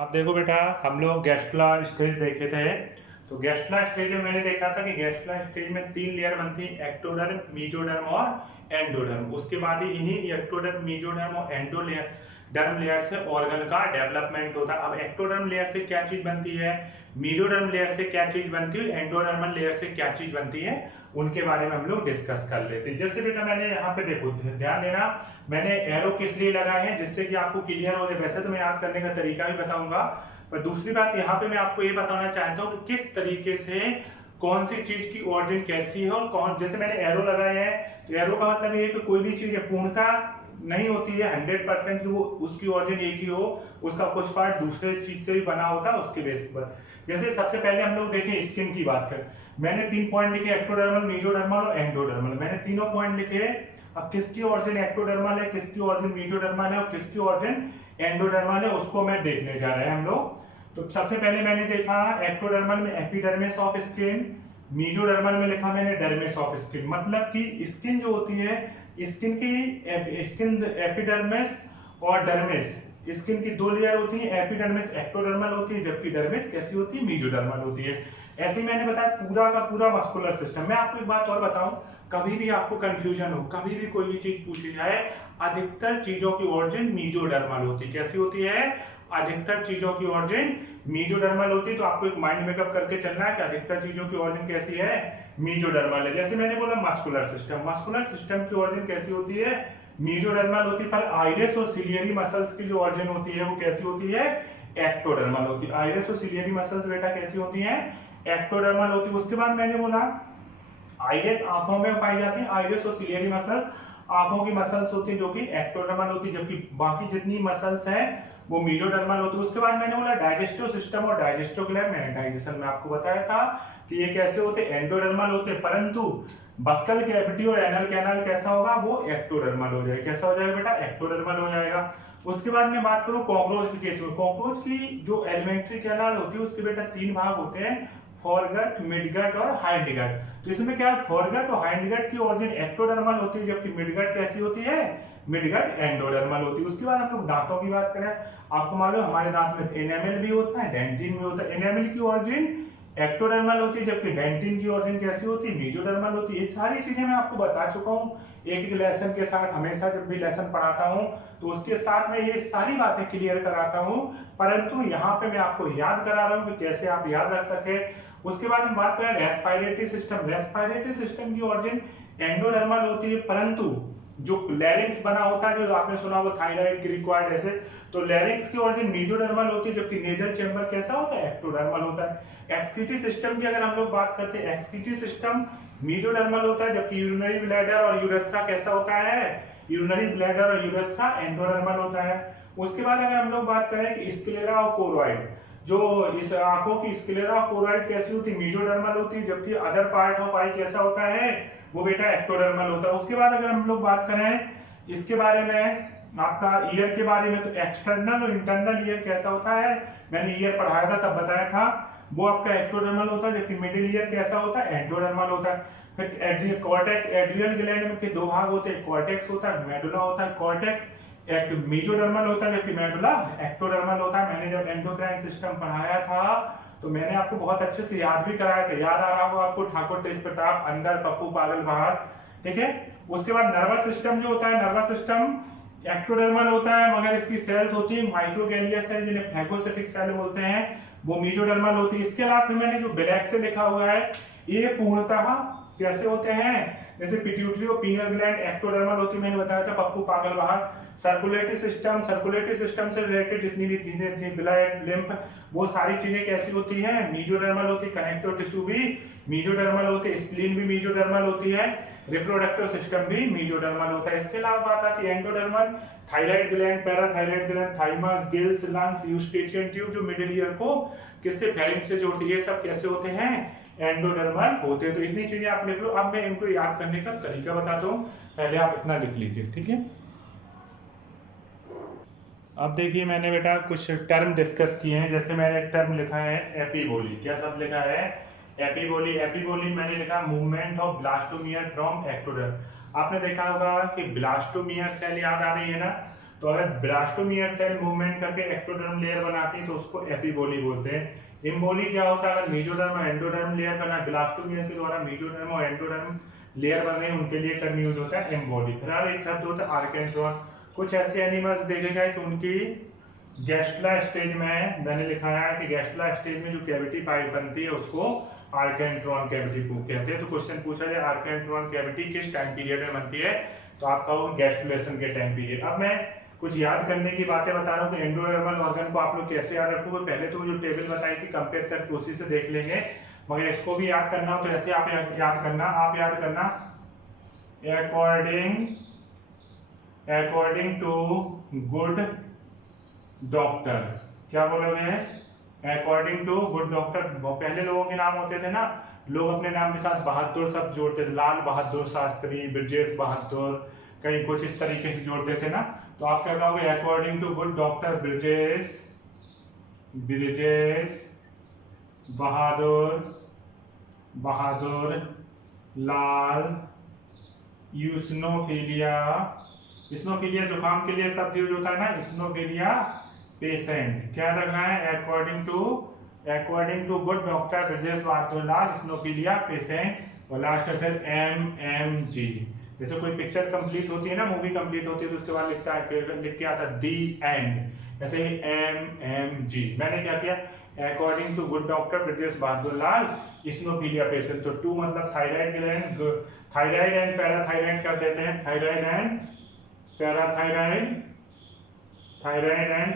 आप देखो बेटा, हम लोग गैस्ट्रोला स्टेज देखे थे। तो गैस्ट्रोला स्टेज में मैंने देखा था कि गैस्ट्रोला स्टेज में 3 लेयर बनती है, एक्टोडर्म, मेसोडर्म और एंडोडर्म। उसके बाद ही इन्हीं एक्टोडर्म, मेसोडर्म और एंडोडर्म लेयर से ऑर्गन का डेवलपमेंट होता है। अब एक्टोडर्म लेयर से क्या चीज बनती है, मेसोडर्म लेयर से क्या चीज बनती है, एंडोडर्मल लेयर से क्या चीज बनती है, उनके बारे में हम लोग डिस्कस कर लेते हैं। जैसे बेटा मैंने यहाँ पे देखो, ध्यान देना, मैंने एरो किस लिए लगाए हैं, जिससे कि आपको क्लियर हो जाए। वैसे तो मैं याद करने का तरीका भी बताऊंगा, पर दूसरी बात यहाँ पे मैं आपको ये बताना चाहता हूँ कि किस तरीके से कौन सी चीज की ऑरिजिन कैसी है और कौन। जैसे मैंने एरो लगाए हैं, तो एरो का मतलब ये है कि कोई भी चीज पूर्णता नहीं होती है 100% की वो उसकी ऑरिजिन एक ही हो, उसका कुछ पार्ट दूसरे चीज से भी बना होता है उसके बेस पर। जैसे सबसे पहले हम लोग देखें स्किन की बात कर, मैंने 3 पॉइंट लिखे, एक्टोडर्मल, मेसोडर्मल और एंडोडर्मल। मैंने तीनों पॉइंट लिखे। अब किसकी ऑरिजिन एक्टोडर्मल है, किसकी ऑरिजिन मेसोडर्मल है और किसकी ऑरिजिन एंडोडर्मल है, उसको मैं देखने जा रहे हैं हम लोग। तो सबसे पहले मैंने देखा एक्टोडर्मल में एपिडर्मिस ऑफ स्किन, मेसोडर्मल में लिखा मैंने डर्मिस ऑफ स्किन। मतलब कि स्किन जो होती है, स्किन की स्किन एपिडर्मिस और डर्मिस, स्किन की 2 लेयर होती है। एपिडर्मिस एक्टोडर्मल होती है, जबकि डर्मिस कैसी होती है, मेसोडर्मल होती है। ऐसे ही मैंने बताया पूरा का पूरा मस्कुलर सिस्टम। मैं आपको एक बात और बताऊं, कभी भी आपको कंफ्यूजन हो, कभी भी कोई भी चीज पूछी जाए, अधिकतर चीजों की ऑरिजिन मेसोडर्मल होती है। कैसी होती है, अधिकतर चीजों की ऑरिजिन मेसोडर्मल होती है। तो आपको एक माइंड मेकअप करके चलना है कि अधिकतर चीजों की ऑरिजिन कैसी है, मेसोडर्मल है। जैसे मैंने बोला मस्कुलर सिस्टम, मस्कुलर सिस्टम की ऑरिजिन कैसी होती है, मेसोडर्मल होती है। पर आइरिस और सिलियरी मसल्स की जो ऑरिजिन होती है वो कैसी होती है, एक्टोडर्मल होती है। आइरिस और सिलियरी मसल्स बेटा कैसी होती हैं, एक्टोडर्मल होती है। उसके बाद मैंने बोला आइरिस आंखों में पाई जाती है, आइरिस और सिलियरी मसल्स आंखों की मसल्स होती है जो कि एक्टोडर्मल होती है, जबकि बाकी जितनी मसल्स हैं वो मेसोडर्मल होती है। उसके बाद मैंने बोला डाइजेस्टिव सिस्टम और डाइजेस्टिव ग्लैंड, मैंने डाइजेशन में आपको बताया था कि ये कैसे होते हैं, एंडोडर्मल होते हैं। परंतु बक्कल कैविटी और एनल कैनाल कैसा होगा, वो एक्टोडर्मल हो जाएगा। कैसा हो जाएगा बेटा, एक्टोडर्मल हो जाएगा। उसके बाद मैं बात करूं कॉकरोच की केस में, कॉकरोच की जो एलिमेंट्री कैनाल होती है उसके बेटा 3 भाग होते हैं, फोरगट, मिडगट और हाइंडगट। तो इसमें क्या है, फोरगट और हाइंडगट की ऑरिजिन एक्टोडर्मल होती है, जबकि मिडगट कैसी होती है, मिडगट एंडोडर्मल होती है। उसके बाद हम लोग दांतों की बात करें, आपको मालूम है हमारे दांत में एनेमल भी होता है, डेंटिन भी होता है। एनेमल की ऑरिजिन एक्टोडर्मल होती है, जबकि डेंटिन की ऑरिजिन कैसी होती है, मेसोडर्मल होती है। ये सारी चीजें मैं आपको बता चुका हूँ एक एक लेसन के साथ। हमेशा जब भी लेसन पढ़ाता हूँ तो उसके साथ में ये सारी बातें क्लियर कराता हूँ, परंतु यहाँ पे मैं आपको याद करा रहा हूँ कि कैसे आप याद रख सके। उसके बाद हम बात करें रेस्पिरेटरी सिस्टम। रेस्पिरेटरी सिस्टम की ऑरिजिन एंडोडर्मल होती है, परंतु जो लैरिंक्स बना होता है, जो आपने सुना वो थायराइड, क्रिकॉइड, ऐसे, तो लैरिंक्स की ऑरिजिन मेसोडर्मल होती है, जबकि नेजल चैम्बर कैसा होता है, एक्टोडर्मल होता है। एक्सक्रीटरी सिस्टम की अगर हम लोग बात करते हैं, एक्सक्रीटरी सिस्टम मेसोडर्मल होता है, जबकि यूरिनरी ब्लैडर और यूरेथ्रा कैसा होता है, यूरिनरी ब्लैडर और यूरेथ्रा एंडोडर्मल होता है। उसके बाद अगर हम लोग बात करें कि स्क्लेरा और कोरॉइड, जो इस आंखों की स्क्लेरा और कोरॉइड कैसी होती है, मेसोडर्मल होती है, जबकि अदर पार्ट ऑफ आई कैसा होता है, वो बेटा एक्टोडर्मल होता है। उसके बाद अगर हम लोग बात करें इसके बारे में, आपका ईयर के बारे में, तो एक्सटर्नल और इंटरनल ईयर कैसा होता है, मैंने ईयर पढ़ाया था तब बताया था, वो आपका एक्टोडर्मल होता है, जबकि मिडिल ईयर कैसा होता है, एंडोडर्मल होता है। फिर एड्रियल कॉर्टेक्स, एड्रियल ग्लैंड में के 2 भाग होते हैं, कॉर्टेक्स होता है, मेडुला होता है। कॉर्टेक्स मेसोडर्मल होता है, जबकि मेडुला एक्टोडर्मल होता है। मैंने जब एंडोक्राइन सिस्टम पढ़ाया था तो मैंने आपको बहुत अच्छे से याद भी कराया था, याद आ रहा होगा आपको, ठाकुर तेज प्रताप अंदर, पप्पू पागल बाहर, ठीक है। उसके बाद नर्वस सिस्टम जो होता है, नर्वस सिस्टम एक्टोडर्मल होता है, मगर इसकी सेल्स होती है माइक्रोगैलिया सेल, जिन्हें फैगोसिटिक सेल बोलते हैं, वो मेसोडर्मल होती है। इसके अलावा मैंने जो ब्लैक से लिखा हुआ है, ये पूर्णतः कैसे होते हैं, जैसे पिट्यूटरी और पीनल ग्लैंड एक्टोडर्मल होती है, मैंने बताया था, पप्पू पागल बाहर। सर्कुलेटरी सिस्टम, सर्कुलेटरी सिस्टम से रिलेटेड जितनी भी चीजें थी, ब्लड, लिम्फ, वो सारी चीजें कैसी होती हैं, मेसोडर्मल होती है। कनेक्टिव टिश्यू भी मेसोडर्मल होते हैं, स्प्लीन भी मेसोडर्मल होती है, रिप्रोडक्टिव सिस्टम भी मेसोडर्मल होता है। इसके अलावा बात आती है endodermal, thyroid gland, parathyroid gland, thymus, gills, lungs, eustachian tube, जो मिडिल ईयर को किससे, फेरिंक्स से जोड़ती है, सब कैसे होते हैं, एंडोडर्मल होते हैं। तो इतनी चीजें आप लिख लो। अब मैं इनको याद करने का तरीका बताता हूँ, पहले आप इतना लिख लीजिए, ठीक है। अब देखिए मैंने बेटा कुछ टर्म डिस्कस किए हैं। जैसे मैंने एक टर्म लिखा है एपीबोली, क्या सब लिखा है, एपीबोली। एपीबोली मैंने लिखा movement of blastomere from ectoderm. आपने देखा होगा कि ब्लास्टोमियर सेल याद आ रही है ना, तो अगर ब्लास्टोमियर सेल मूवमेंट करके एक्टोडर्म लेयर बनाती है तो उसको एपिबोली बोलते हैं। इम्बोली क्या होता है, अगर मेजोडर्म और एंडोडर्म लेयर बना, ब्लास्टोमियर के द्वारा मेजोडर्म और एंडोडर्म लेयर बन रहे हैं, उनके लिए टर्म यूज होता है एम्बोली। फिर एक शब्द होता है आर्केंट्रॉन। कुछ ऐसे एनिमल्स देखे गए कि उनकी गैस्ट्रुला स्टेज में, मैंने लिखा है कि गैस्ट्रुला स्टेज में जो कैविटी पाइप बनती है उसको आर्केंट्रॉन कैविटी कहते हैं। तो क्वेश्चन पूछा जाए आर्केंट्रॉन कैविटी किस टाइम पीरियड में बनती है, तो आपका वो गैस्ट्रुलेशन के टाइम पीरियड। अब मैं कुछ याद करने की बातें बता रहा हूँ कि एंडोडर्मल ऑर्गन को आप लोग कैसे याद रखोगे। पहले तो जो टेबल बताई थी कंपेयर करके उसी से देख लेंगे, मगर इसको भी याद करना हो तो ऐसे आप याद करना अकॉर्डिंग टू गुड डॉक्टर। क्या बोलोगे, अकॉर्डिंग टू गुड डॉक्टर। पहले लोगों के नाम होते थे ना, लोग अपने नाम के साथ बहादुर सब जोड़ते थे, लाल बहादुर शास्त्री, ब्रजेश बहादुर, कहीं कुछ इस तरीके से जोड़ते थे ना। तो आप क्या कहोगे, according to good doctor Brajesh Bahadur Lal eosinophilia जुकाम के लिए शब्द यूज होता है ना, इस्नोफिलिया पेशेंट। क्या रखना है, according to good doctor Brajesh Bahadur Lal eosinophilia patient, और लास्ट में फिर MMG। जैसे कोई पिक्चर कंप्लीट होती है ना, मूवी कंप्लीट होती है तो उसके बाद लिख के आता है दी एंड, जैसे MMG। मैंने क्या किया, according to good doctor Brajesh Bahadur Lal eosinophilia patient. तो 2 मतलब thyroid gland, thyroid and parathyroid कर देते हैं, thyroid and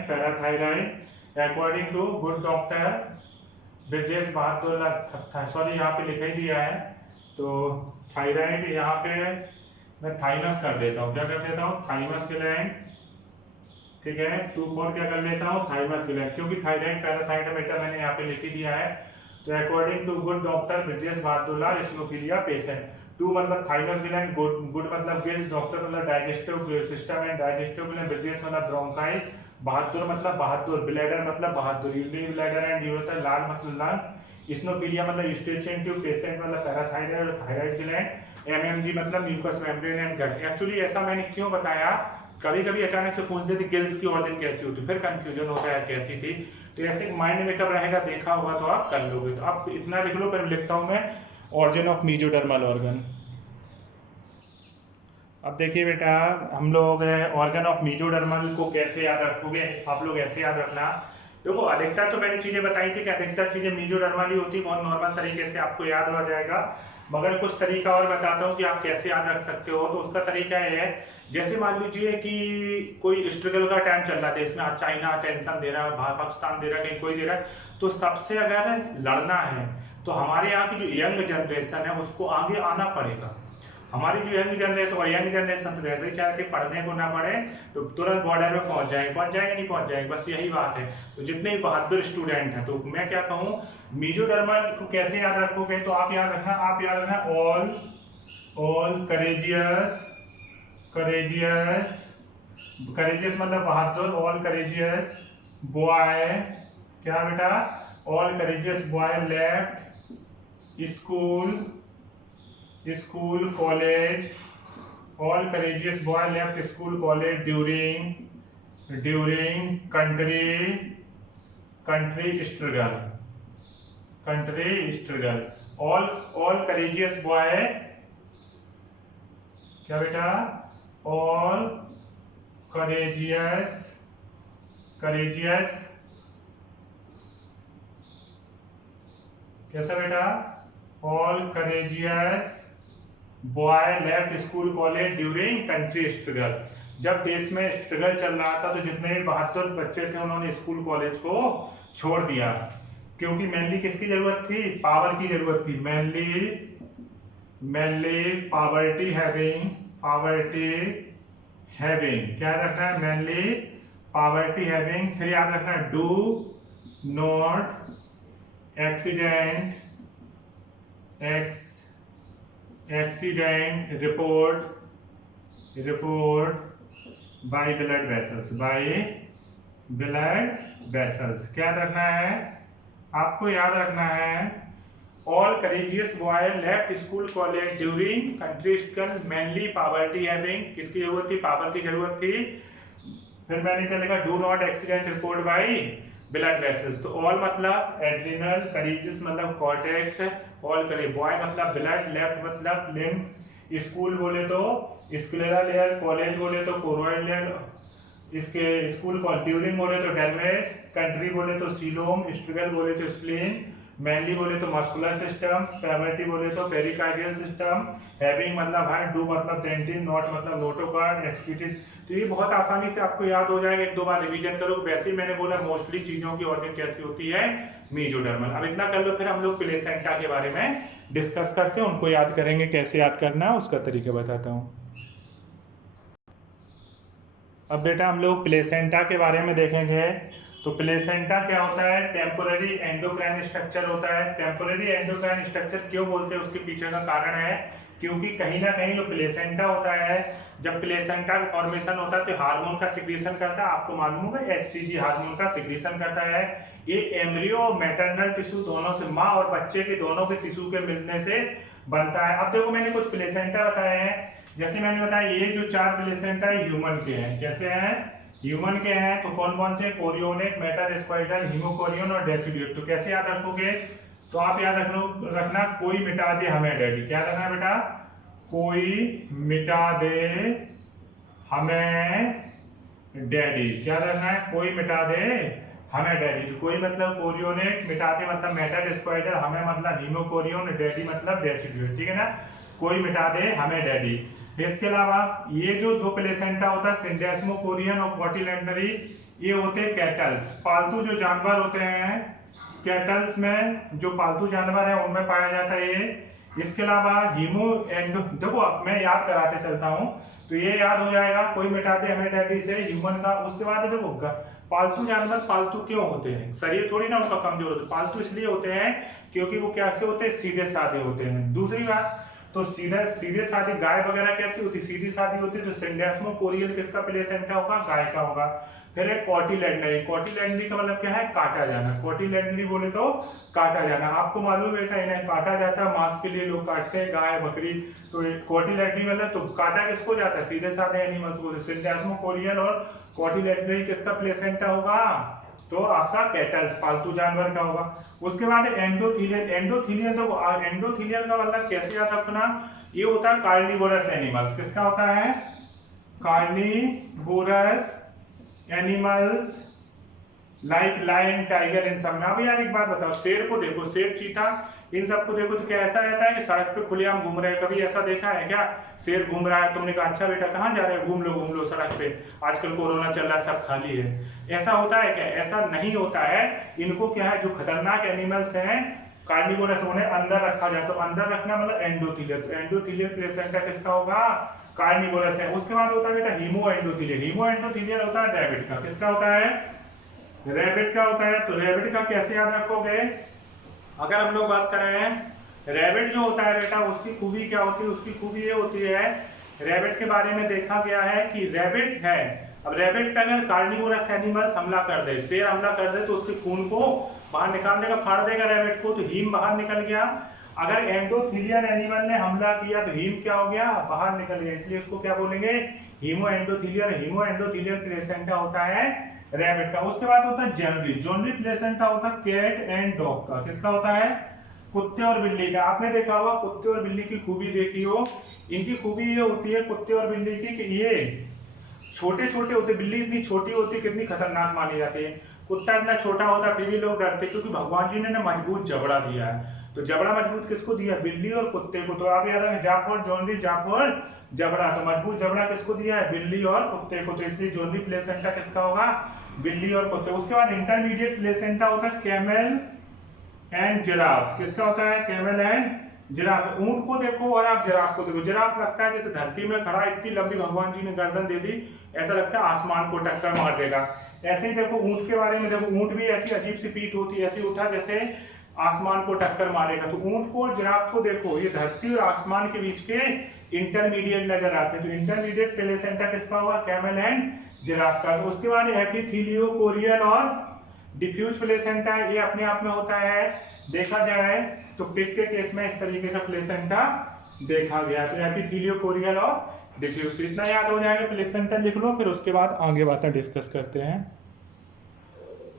parathyroid according to good doctor Brajesh Bahadur Lal. Sorry यहाँ पे लिखा ही दिया है, तो थायराइड यहाँ पे मैं थाइमस कर देता हूँ, क्या कर देता हूँ, थाइमस ग्लैंड, ठीक है। 2-4 क्या कर लेता हूँ, थाइमस ग्लैंड, क्योंकि थायराइड पैराथायराइड बेटा मैंने यहाँ पे लिख ही दिया है। तो according to good doctor Brajesh Bahadur Lal eosinophilia patient. 2 मतलब थाइमस ग्लैंड, गुड मतलब गिल्स, डॉक्टर मतलब digestive system and digestive gland, Brajesh मतलब ब्रोंकाई, बहादुर मतलब बहादुर, ब्लैडर मतलब Bahadur, urinary bladder and ureter, Lal मतलब लंग्स, इस्नोफिलिया मतलब यूस्टेशियन ट्यूब, पेशेंट मतलब पैराथायराइड और थायराइड ग्लैंड, MMG मतलब mucus membrane and gut. Actually ऐसा मैंने क्यों बताया, कभी कभी अचानक से पूछ देते गिल्स की ऑरिजिन कैसी होती, फिर कंफ्यूजन होता है कैसी थी। तो ऐसे माइंड में कब रहेगा, देखा होगा तो आप कर लोगे। तो आप इतना लिख लो, फिर लिखता हूँ मैं ऑरिजिन ऑफ मेसोडर्मल ऑर्गन। अब देखिए बेटा, हम लोग ऑर्गन ऑफ मेसोडर्मल को कैसे याद रखोगे, आप लोग ऐसे याद रखना। देखो अधिकतर तो मैंने चीजें बताई थी कि अधिकतर चीजें मेसोडर्मल ही होती, बहुत नॉर्मल तरीके से आपको याद हो जाएगा। मगर कुछ तरीका और बताता हूँ कि आप कैसे याद रख सकते हो। तो उसका तरीका है, जैसे मान लीजिए कि कोई स्ट्रगल का टाइम चल रहा है देश में, आज चाइना टेंशन दे रहा है, पाकिस्तान दे रहा है, कहीं कोई दे रहा है, तो सबसे अगर लड़ना है तो हमारे यहाँ की जो यंग जनरेशन है उसको आगे आना पड़ेगा। हमारी जो यंग जनरेशन तो वैसे ही चाहते पढ़ने को ना पड़े, तो तुरंत बॉर्डर में पहुंच जाएंगे नहीं पहुंच जाएंगे, बस यही बात है। तो जितने भी बहादुर स्टूडेंट हैं, तो मैं क्या कहूँ, मेसोडर्मल को कैसे याद रखोगे, तो आप याद रखना ऑल करेजियस मतलब बहादुर, ऑल करेजियस बॉय, क्या बेटा, all courageous boy left school college, all courageous boy left school college during country struggle. All courageous boy, क्या बेटा, ऑल करेजियस कैसा बेटा, all courageous boy left school college during country struggle. जब देश में struggle चल रहा था तो जितने भी बहादुर बच्चे थे उन्होंने स्कूल कॉलेज को छोड़ दिया, क्योंकि मेनली किसकी जरूरत थी, पावर की जरूरत थी, मेनली पावर्टी हैविंग, क्या रखना है, मेनली पावर्टी हैविंग। फिर याद रखना do not accident report by blood vessels. क्या रखना है, आपको याद रखना है, all courageous boy left school college during country struggle, mainly poverty having, किसकी जरूरत थी, पावर की जरूरत थी, फिर मैंने क्या लिखा, do not accident report by blood vessels. तो ऑल मतलब एड्रिनल, करीजिस मतलब कॉर्टेक्स, ऑल करे, बॉय मतलब ब्लड, लेफ्ट मतलब लिम्फ, स्कूल बोले तो स्क्लेरा लेयर, कॉलेज बोले तो कोरोइड लेयर, इसके स्कूल कॉल, ड्यूरिंग बोले तो डर्मेस, कंट्री बोले तो सीलोम, स्ट्रगल बोले तो स्प्लीन, मैनली बोले तो मस्कुलर सिस्टम, फेवर्टी बोले तो पेरिकार्डियल सिस्टम, हैविंग मतलब है, डू मतलब डेंटिन, नॉट मतलब नोटोकार्ड, एक्सक्यूटिव। तो ये बहुत आसानी से आपको याद हो जाएगा, एक दो बार रिवीजन करो। वैसे ही मैंने बोला मोस्टली चीजों की ऑर्गन कैसी होती है, मीजोडर्मल। अब इतना कर लो, फिर हम लोग प्लेसेंटा के बारे में डिस्कस करते हैं, उनको याद करेंगे, कैसे याद करना है उसका तरीका बताता हूँ। अब बेटा हम लोग प्लेसेंटा के बारे में देखेंगे। तो प्लेसेंटा क्या होता है, टेम्पोररी एंडोक्राइन स्ट्रक्चर होता है। टेम्पोररी एंडोक्राइन स्ट्रक्चर क्यों बोलते हैं, उसके पीछे का कारण है क्योंकि कहीं ना कहीं जो प्लेसेंटा होता है, जब प्लेसेंटा फॉर्मेशन होता है तो हार्मोन का सिक्रीशन करता है, आपको मालूम होगा एचसीजी हार्मोन का सिक्रीशन करता है। ये एम्ब्रियो और मैटरनल टिश्यू दोनों से, माँ और बच्चे के दोनों के टिश्यू के मिलने से बनता है। अब देखो मैंने कुछ प्लेसेंटा बताए हैं, जैसे मैंने बताया ये जो 4 प्लेसेंटा ह्यूमन के हैं, कैसे हैं, ह्यूमन के हैं। तो कौन कौन से, कोरियोनेट, मेटास्पाइडल, हीमोकोरियन और डेसिडियोट। तो कैसे याद रखोगे, तो आप याद रखना कोई मिटा दे हमें डैडी। क्या रखना बेटा, कोई मिटा दे हमें डैडी। क्या रखना है, कोई मिटा दे हमें डैडी। तो कोई मतलब कोरियोनेट, मिटाते मतलब मेटास्पाइडल, हमें मतलब हीमोकोरियन, डैडी मतलब डेसिडियोट, ठीक है ना, कोई मिटा दे हमें डैडी। इसके अलावा ये जो 2 प्लेसेंटा होता है, सिंडेस्मोकोरियन और कोटिलेडनरी, ये होते हैं कैटल्स, पालतू जो जानवर होते हैं, कैटल्स में जो पालतू जानवर है उनमें पाया जाता है ये। इसके अलावा हीमो एंडो, देखो मैं याद कराते चलता हूँ, तो ये याद हो जाएगा, कोई मिटा दे हमें डैडी से ह्यूमन का। उसके बाद देखो पालतू जानवर पालतू क्यों होते हैं, शरीर थोड़ी ना उनका कमजोर होता है, पालतू इसलिए होते हैं क्योंकि वो कैसे होते हैं, सीधे साधे होते हैं। दूसरी बात, तो सीधे साधी गाय वगैरह कैसी होती, सीधी साधी होती है। तो सिंडेस्मोकोरियल किसका प्लेसेंटा होगा, गाय का होगा। फिर एक कॉटिलेडनरी, कॉटिलेडनरी का मतलब क्या है, काटा जाना। कॉटिलेडनरी बोले तो काटा जाना। आपको मालूम है बेटा, इन्हें काटा जाता है, मांस के लिए लोग काटते हैं, गाय बकरी। तो कॉटिलेडनरी मतलब तो काटा किसको जाता है, सीधे साधे एनिमल्स को। सिंडेस्मोकोरियल और कॉटिलेडनरी किसका प्लेसेंटा होगा, तो आपका कैटल्स, पालतू जानवर का होगा। उसके बाद एंडोथीलियन, एंडोथीलियन तो एंडोथीलियन का मतलब कैसे याद रखना, ये होता है कार्निवोरस एनिमल्स। किसका होता है, carnivorous animals like lion, tiger, इन सब में। अब यार एक बात बताओ, शेर को देखो, शेर, चीता, इन सबको देखो तो क्या ऐसा रहता है कि सड़क पे खुलेआम घूम रहे हैं, कभी ऐसा देखा है क्या, शेर घूम रहा है, तुमने कहा अच्छा बेटा कहाँ जा रहे हैं, घूम लो सड़क पे, आजकल कोरोना चल रहा है सब खाली है, ऐसा होता है क्या, ऐसा नहीं होता है। इनको क्या है, जो खतरनाक एनिमल्स हैं कार्निवोरस, उन्हें अंदर रखा जाए। तो अंदर रखना मतलब एंडोथीलियन, तो एंडोथीलियन प्लेसेंटा किसका होगा, कार्निवोरस है। उसके बाद होता है बेटा हीमो एंडोथीलियन, हीमो एंडोथीलियन होता है रैबिट का। किसका होता है, रैबिट का होता है। तो रैबिट का कैसे याद रखोगे, अगर हम लोग बात कर रहे हैं रैबिट जो होता है बेटा, उसकी खूबी क्या होती है, उसकी खूबी ये होती है, रैबिट के बारे में देखा गया है कि रैबिट है, अब रैबिट पे अगर कार्निवोरस एनिमल्स हमला कर दे, शेर हमला कर दे, तो उसके खून को बाहर निकाल देगा, फाड़ देगा रैबिट को, तो हीम बाहर निकल गया। अगर एंडोथीलियन एनिमल ने हमला किया तो हीम क्या हो गया, बाहर निकल गया, इसलिए उसको क्या बोलेंगे, हीमो एंडोथीलियन। हीमो एंडोथीलियन प्लेसेंटा होता है रैबिट का। उसके बाद होता है जनरली, जनरली प्लेसेंटा होता है कैट एंड डॉग का। किसका होता है, कुत्ते और बिल्ली का। आपने देखा होगा कुत्ते और बिल्ली की खूबी देखी हो, इनकी खूबी ये होती है कुत्ते और बिल्ली की कि ये छोटे छोटे होते, बिल्ली इतनी छोटी होती, कितनी खतरनाक मानी जाती है। कुत्ता इतना छोटा होता फिर भी लोग डरते, क्योंकि भगवान जी ने ना मजबूत जबड़ा दिया है। तो जबड़ा मजबूत किसको दिया, बिल्ली और कुत्ते को। तो आप याद रखें, जाफर जोनरी, जाफर जबड़ा, तो मजबूत जबड़ा किसको दिया है, बिल्ली और कुत्ते को। तो इसलिए जोनरी प्लेसेंटा किसका होगा, बिल्ली और कुत्ते। उसके बाद इंटरमीडिएट प्लेसेंटा होता है कैमल एंड जिराफ। किसका होता है, कैमल एंड जिराफ। ऊंट को देखो और आप जिराफ को देखो, जिराफ लगता है जैसे धरती में खड़ा, इतनी लंबी भगवान जी ने गर्दन दे दी, ऐसा लगता है आसमान को टक्कर मार देगा। ऐसे ही देखो ऊंट के बारे में देखो, ऊंट भी ऐसी अजीब सी पीठ होती है, ऐसी उठा जैसे आसमान को टक्कर मारेगा। तो ऊंट को और जिराफ को देखो, ये धरती और आसमान के बीच के इंटरमीडिएट नजर आते हैं। तो इंटरमीडिएट प्लेसेंटा किसका होगा, कैमल एंड जिराफ का। उसके बाद एपिथेलियो कोरियल और डिफ्यूज प्लेसेंटा, ये अपने आप में होता है। देखा जाए तो पिग के केस में इस तरीके का प्लेसेंटा देखा गया। तो एपिथेलियो कोरियल और डिफ्यूज। तो इतना याद हो जाएगा, प्लेसेंटा लिख लो, फिर उसके बाद आगे बातें डिस्कस करते हैं।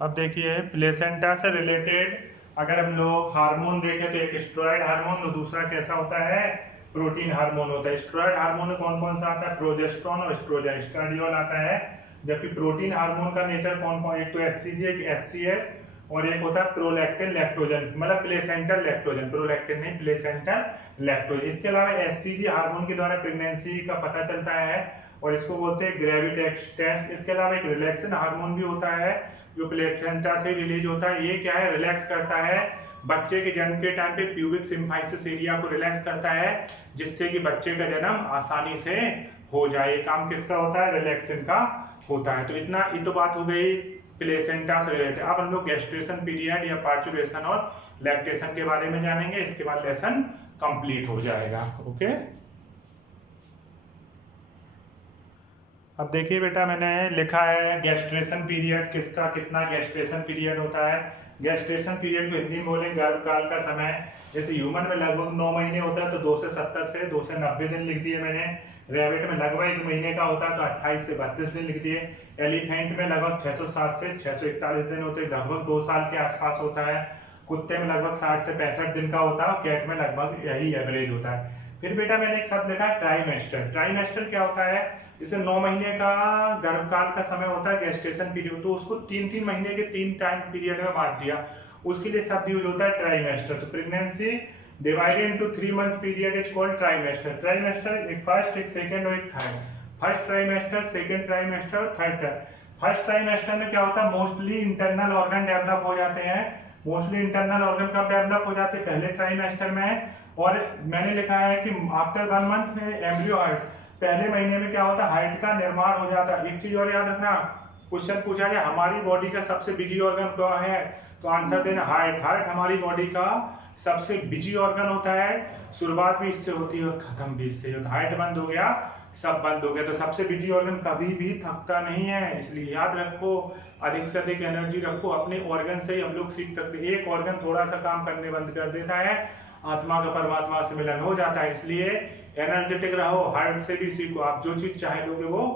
अब देखिए प्लेसेंटा से रिलेटेड अगर हम लोग हार्मोन देखें तो एक स्टेरॉयड हार्मोन और दूसरा कैसा होता है, प्रोटीन हार्मोन होता है। स्टेरॉयड हार्मोन में कौन कौन सा आता है, प्रोजेस्टेरोन और एस्ट्रोजन, एस्ट्राडियोल आता है। जबकि प्रोटीन हार्मोन का नेचर कौन कौन, एक तो एचसीजी, एक एचसीएस और एक होता है प्रोलैक्टिन लैक्टोजन, मतलब प्लेसेंटल लैक्टोजन, प्रोलैक्टिन नहीं प्लेसेंटल लैक्टोजन। इसके अलावा एचसीजी हार्मोन के द्वारा प्रेगनेंसी का पता चलता है और इसको बोलते हैं ग्रेविटेक्स टेस्ट। इसके अलावा एक रिलैक्सन हार्मोन भी होता है जो प्लेसेंटा से रिलीज होता है। ये क्या है, रिलैक्स करता है बच्चे के जन्म के टाइम पे प्यूबिक सिम्फाइसिस एरिया को रिलैक्स करता है, जिससे कि बच्चे का जन्म आसानी से हो जाए। ये काम किसका होता है, रिलैक्सिन का होता है। तो इतना ये तो बात हो गई प्लेसेंटा से रिलेटेड। अब हम लोग गेस्टेशन पीरियड या पार्चुरेशन और लैक्टेशन के बारे में जानेंगे, इसके बाद लेसन कंप्लीट हो जाएगा। ओके, अब देखिए बेटा मैंने लिखा है गेस्टेशन पीरियड किसका कितना गेस्टेशन पीरियड होता है। गेस्टेशन पीरियड को हिंदी में बोलेंगे गर्भकाल का समय। जैसे ह्यूमन में लगभग 9 महीने होता है तो 270 से 290 दिन लिख दिए मैंने। रैबिट में लगभग 1 महीने का होता है तो 28 से 32 दिन लिख दिए। एलिफेंट में लगभग 607 से 641 दिन होते हैं, लगभग 2 साल के आसपास होता है। कुत्ते में लगभग 60 से 65 दिन का होता है और कैट में लगभग यही एवरेज होता है। फिर बेटा मैंने एक शब्द लिखा ट्राइमेस्टर। ट्राइमेस्टर क्या होता है, जैसे 9 महीने का गर्भकाल का समय होता है गेस्टेशन पीरियड, तो उसको 3-3 महीने के 3 टाइम पीरियड में बांट दिया, उसके लिए शब्द यूज होता है ट्राइमेस्टर। तो pregnancy divided into 3 month period is called trimester. Trimester एक फर्स्ट, एक सेकंड और एक third. First trimester, second trimester और थर्ड ट्राइमेस्टर। फर्स्ट ट्राइमेस्टर में क्या होता है, मोस्टली इंटरनल ऑर्गन डेवलप हो जाते हैं। मोस्टली इंटरनल ऑर्गन कब डेवलप हो जाते हैं, पहले ट्राइमेस्टर में। और मैंने लिखा है कि आफ्टर 1 मंथ में एम्ब्रियो हार्ट, पहले महीने में क्या होता है, हार्ट का निर्माण हो जाता है। एक चीज और याद रखना, क्वेश्चन पूछा जाए हमारी बॉडी का सबसे बिजी ऑर्गन क्या है, तो आंसर देना हार्ट। हार्ट हमारी बॉडी का सबसे बिजी ऑर्गन होता है, शुरुआत भी इससे होती है और खत्म भी इससे होता है। हार्ट बंद हो गया सब बंद हो गया। तो सबसे बिजी ऑर्गन कभी भी थकता नहीं है, इसलिए याद रखो, अधिक से अधिक एनर्जी रखो। अपने ऑर्गन से ही हम लोग सीख सकते हैं। एक ऑर्गन थोड़ा सा काम करने बंद कर देता है, आत्मा का परमात्मा से मिलन हो जाता है। इसलिए एनर्जेटिक रहो, हार्ट से भी सीखो, आप जो चीज चाहे लोगे वो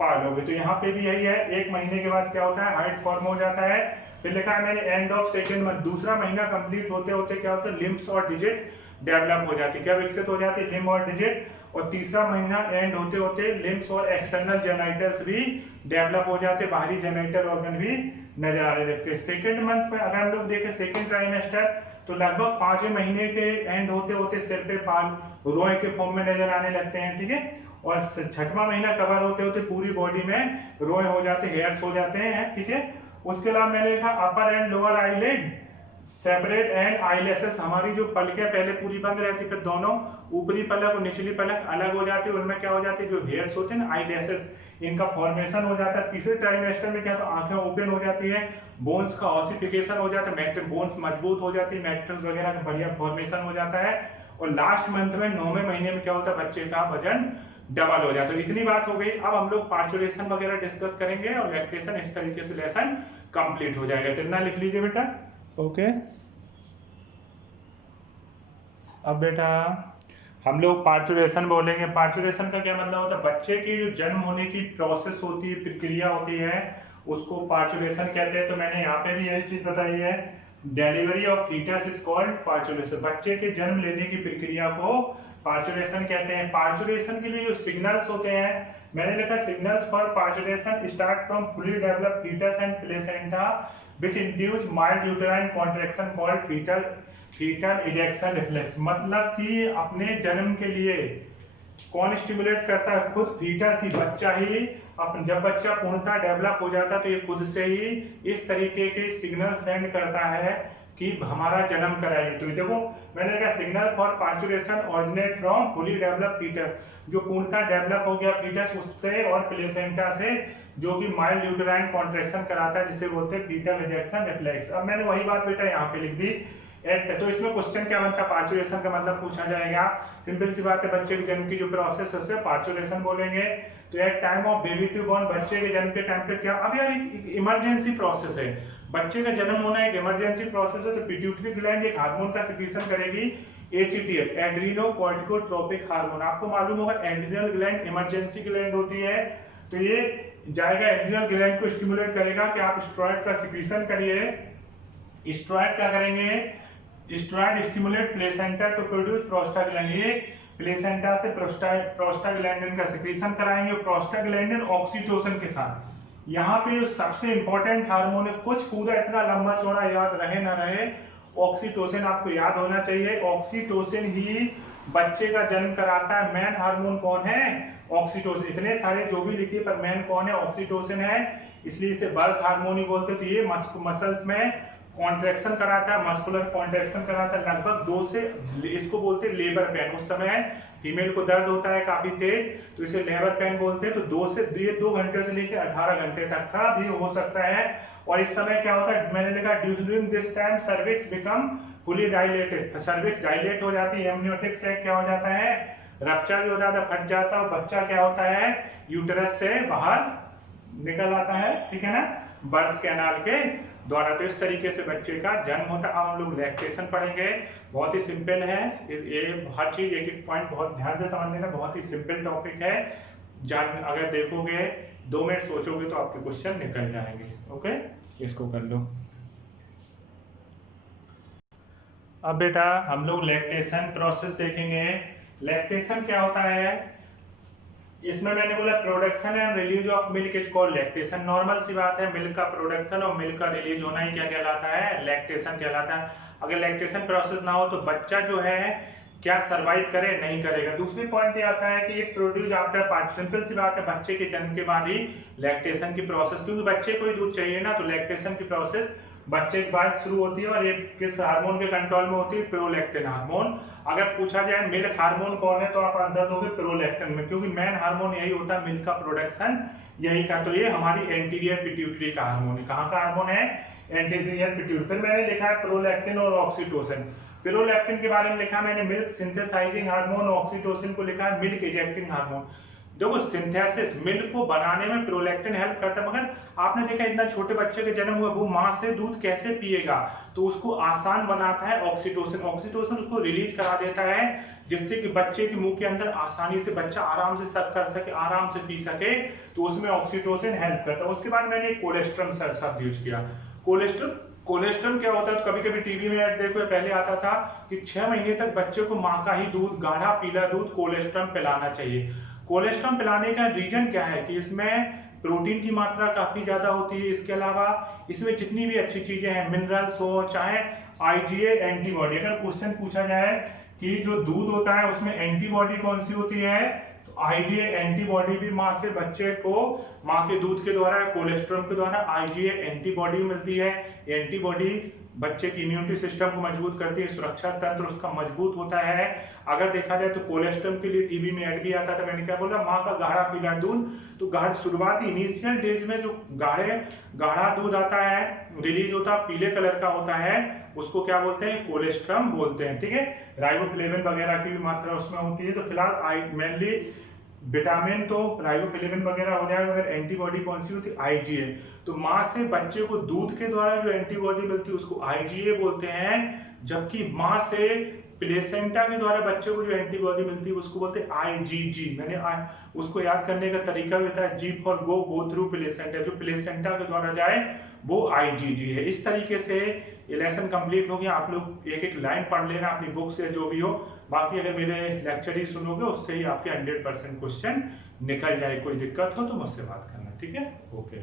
पा लोगे। तो यहाँ पे भी यही है, 1 महीने के बाद क्या होता है, हार्ट फॉर्म हो जाता है। फिर लिखा है मैंने एंड ऑफ सेकेंड मंथ, दूसरा महीना कंप्लीट होते होते क्या होता है, लिम्स और डिजिट डेवलप हो जाती है। क्या विकसित हो जाती है, लिम्ब और डिजिट। और तीसरा महीना एंड होते होते लिम्स और एक्सटर्नल जेनाइटल्स भी डेवलप हो जाते, बाहरी जेनाइटल ऑर्गन भी नजर आने लगते हैं। सेकेंड मंथ में अगर हम लोग देखें सेकेंड ट्राइमेस्टर, तो लगभग 5वें महीने के एंड होते होते सिर पे बाल रोए के फॉर्म में नजर आने लगते हैं, ठीक है। और 6वां महीना कवर होते होते पूरी बॉडी में रोए हो जाते, हेयर्स हो जाते हैं, ठीक है। उसके अलावा मैंने लिखा upper and lower eyelid separate and eyelashes, हमारी जो पलकें पहले पूरी बंद रहती, फिर दोनों ऊपरी पलक और निचली पलक अलग हो जाती है, उनमें क्या हो जाती है, जो हेयर्स होते हैं ना आईलेसेस, इनका फॉर्मेशन हो जाता है। तीसरे ट्राइमेस्टर में क्या, तो आंखें ओपन हो जाती है, बोन्स का ऑसिफिकेशन हो जाता है, मैट्रिक्स बोन्स मजबूत हो जाती है, मैट्रिक्स वगैरह का बढ़िया फॉर्मेशन हो जाता है। और लास्ट मंथ में 9वें महीने में क्या होता है, बच्चे का वजन डबल हो जाता है। इतनी बात हो गई। अब हम लोग पार्चुरेशन वगैरह डिस्कस करेंगे और लैक्टेशन, इस तरीके से लेसन कंप्लीट हो जाएगा। तो इतना लिख लीजिए बेटा, ओके। अब बेटा हम लोग पार्चुरेशन बोलेंगे। पार्चुरेशन का क्या मतलब होता है, बच्चे की जो जन्म होने की प्रोसेस होती है, प्रक्रिया होती है, उसको पार्चुरेशन कहते हैं। तो मैंने यहाँ पे भी यही चीज बताई है, delivery of foetus is called parturition. बच्चे के जन्म लेने की प्रक्रिया को पार्चुरेशन कहते हैं। पार्चुरेशन के लिए जो सिग्नल्स होते हैं, मैंने लिखा signals for parturition start from fully developed foetus and placenta which induce mild uterine contraction called fetal ejection reflex। मतलब कि अपने जन्म के लिए कौन स्टिमुलेट करता है, खुद फीटस ही, बच्चा ही। जब बच्चा पूर्णतः डेवलप हो जाता है तो ये खुद से ही इस तरीके के सिग्नल सेंड करता है कि हमारा जन्म कराइए। तो देखो मैंने कहा signal for parturition originate from fully develop foetus, जो पूर्णतः डेवलप हो गया फीटस उससे, और प्लेसेंटा से, जो कि माइल्ड यूटेराइन कॉन्ट्रैक्शन कराता है, जिसे बोलते हैं फीटल इजेक्शन रिफ्लेक्स। अब मैंने वही बात बेटा यहाँ पे लिख दी एक्ट। तो इसमें क्वेश्चन क्या बनता है, पार्चुरेशन का मतलब पूछा जाएगा। सिंपल सी बात है, बच्चे के जन्म की जो प्रोसेस है उसे पार्चुरेशन बोलेंगे। तो at time of baby to born, बच्चे के जन्म के टाइम पे क्या, अब यार एक इमरजेंसी प्रोसेस है, बच्चे का जन्म होना एक इमरजेंसी प्रोसेस है, तो पिट्यूटरी ग्लैंड एक हार्मोन का सिक्रीशन करेगी, एसीटीएच, एड्रीनो कॉर्टिकोट्रोपिक हार्मोन। आपको मालूम होगा एड्रिनल ग्लैंड इमरजेंसी ग्लैंड होती है, तो ये जाएगा एड्रिनल ग्लैंड को स्टिमुलेट करेगा कि आप स्टेरॉइड का सिक्रीशन करिए। स्टेरॉइड क्या करेंगे, steroid stimulate placenta to produce prostaglandin, ये प्लेसेंटा से प्रोस्टाग्लैंडिन का सिक्रीशन कराएंगे, प्रोस्टाग्लैंडिन ऑक्सीटोसिन के साथ। यहाँ पे जो सबसे इंपॉर्टेंट हार्मोन है, कुछ पूरा इतना लंबा चौड़ा याद रहे ना रहे, ऑक्सीटोसिन आपको याद होना चाहिए। ऑक्सीटोसिन ही बच्चे का जन्म कराता है। मेन हार्मोन कौन है, ऑक्सीटोसिन। इतने सारे जो भी लिखिए पर मेन कौन है, ऑक्सीटोसिन है, इसलिए इसे बर्थ हार्मोन ही बोलते। तो ये मसल्स में कॉन्ट्रैक्शन कराता है, मस्कुलर कॉन्ट्रैक्शन कराता है लगभग 2 से, इसको बोलते हैं लेबर पेन। उस समय फीमेल को दर्द होता है काफी तेज, तो इसे लेबर पेन बोलते हैं। तो 2 घंटे से लेकर 18 घंटे तक का भी हो सकता है। और इस समय क्या होता है, मैंने लिखा during this time cervix become fully dilated, cervix dilate हो जाती है, एमनियोटिक सैक क्या हो जाता है, रप्चर हो जाता है, फट जाता है, और बच्चा क्या होता है, यूटेरस से बाहर निकल आता है, ठीक है ना, बर्थ कैनाल के द्वारा। तो इस तरीके से बच्चे का जन्म होता है। अब हम लोग लैक्टेशन पढ़ेंगे, बहुत ही सिंपल है ये, हर चीज एक एक पॉइंट बहुत ध्यान से समझने का, बहुत ही सिंपल टॉपिक है। अगर देखोगे 2 मिनट सोचोगे तो आपके क्वेश्चन निकल जाएंगे। ओके, इसको कर लो। अब बेटा हम लोग लैक्टेशन प्रोसेस देखेंगे। लैक्टेशन क्या होता है, इसमें मैंने बोला production and release of milk is called lactation. Normal सी बात है, मिल्क का प्रोडक्शन और मिल्क का रिलीज होना ही क्या कहलाता है, लैक्टेशन कहलाता है। अगर लैक्टेशन प्रोसेस ना हो तो बच्चा जो है क्या सरवाइव करे, नहीं करेगा। दूसरी पॉइंट ये आता है कि एक प्रोड्यूस आफ्टर बर्थ, सिंपल सी बात है, बच्चे के जन्म के बाद ही लैक्टेशन की प्रोसेस, क्योंकि बच्चे को ही दूध चाहिए ना, तो लैक्टेशन की प्रोसेस बच्चे के बाद शुरू होती है। और ये किस हार्मोन के कंट्रोल में होती है, प्रोलैक्टिन हार्मोन। अगर पूछा जाए मिल्क हार्मोन कौन है, तो आप आंसर दोगे प्रोलैक्टिन में, क्योंकि मेन हार्मोन यही होता है, मिल्क का प्रोडक्शन यही का। तो ये हमारी एंटीरियर पिट्यूटरी का हार्मोन है। कहाँ का हार्मोन है, एंटीरियर पिट्यूटरी। फिर मैंने लिखा है प्रोलैक्टिन और ऑक्सीटोसिन। प्रोलैक्टिन के बारे में लिखा मैंने मिल्क सिंथेसाइजिंग हार्मोन, ऑक्सीटोसिन को लिखा है मिल्क इजेक्टिंग हार्मोन। देखो सिंथेसिस, मिल्क को बनाने में प्रोलैक्टिन हेल्प करता है, मगर आपने देखा इतना छोटे बच्चे के जन्म हुआ, वो माँ से दूध कैसे पिएगा, तो उसको आसान बनाता है ऑक्सीटोसिन। ऑक्सीटोसिन उसको रिलीज करा देता है, जिससे कि बच्चे के मुंह के अंदर आसानी से बच्चा आराम से सक कर सके, आराम से पी सके, तो उसमें ऑक्सीटोसिन हेल्प करता है। उसके बाद मैंने कोलेस्ट्रम शब्द यूज किया। कोलेस्ट्रम क्या होता है, कभी कभी टीवी में ऐड देखो, पहले आता था कि 6 महीने तक बच्चे को माँ का ही दूध, गाढ़ा पीला दूध कोलेस्ट्रम पिलाना चाहिए। कोलेस्ट्रम पिलाने का रीजन क्या है कि इसमें प्रोटीन की मात्रा काफी ज्यादा होती है। इसके अलावा इसमें जितनी भी अच्छी चीजें हैं, मिनरल्स हो, चाहे आईजीए एंटीबॉडी। अगर क्वेश्चन पूछा जाए कि जो दूध होता है उसमें एंटीबॉडी कौन सी होती है, तो आईजीए एंटीबॉडी भी माँ से बच्चे को, माँ के दूध के द्वारा, कोलेस्ट्रॉल के द्वारा आईजीए एंटीबॉडी मिलती है। एंटीबॉडी बच्चे की इम्यूनिटी सिस्टम को मजबूत करती है, सुरक्षा तंत्र उसका मजबूत होता है। अगर देखा जाए तो कोलेस्ट्रॉल के लिए टीवी में ऐड भी आता था, मैंने क्या बोला, माँ का गाढ़ा पीला दूध। तो गाढ़ शुरुआती इनिशियल डेज में जो गाढ़ा दूध आता है, रिलीज होता है, पीले कलर का होता है, उसको क्या बोलते हैं, कोलेस्ट्रम बोलते हैं, ठीक है। राइबोफ्लेविन वगैरह की भी मात्रा उसमें होती है। तो फिलहाल मेनली विटामिन तो राइबोफ्लेविन वगैरह हो जाए, मगर एंटीबॉडी कौन सी होती है, आईजीए। तो माँ से बच्चे को दूध के द्वारा जो एंटीबॉडी मिलती है उसको आईजीए बोलते हैं, जबकि माँ से प्लेसेंटा के द्वारा बच्चे को जो एंटीबॉडी मिलती है उसको बोलते हैं आईजीजी। मैंने उसको याद करने का तरीका भी बताया, जी फॉर गो थ्रू प्लेसेंटा, जो प्लेसेंटा के द्वारा जाए वो आईजीजी है। इस तरीके से ये लेसन कंप्लीट हो गया। आप लोग एक एक लाइन पढ़ लेना अपनी बुक से जो भी हो, बाकी अगर मेरे लेक्चर ही सुनोगे उससे ही आपके 100% क्वेश्चन निकल जाए। कोई दिक्कत हो तो मुझसे बात करना, ठीक है, ओके।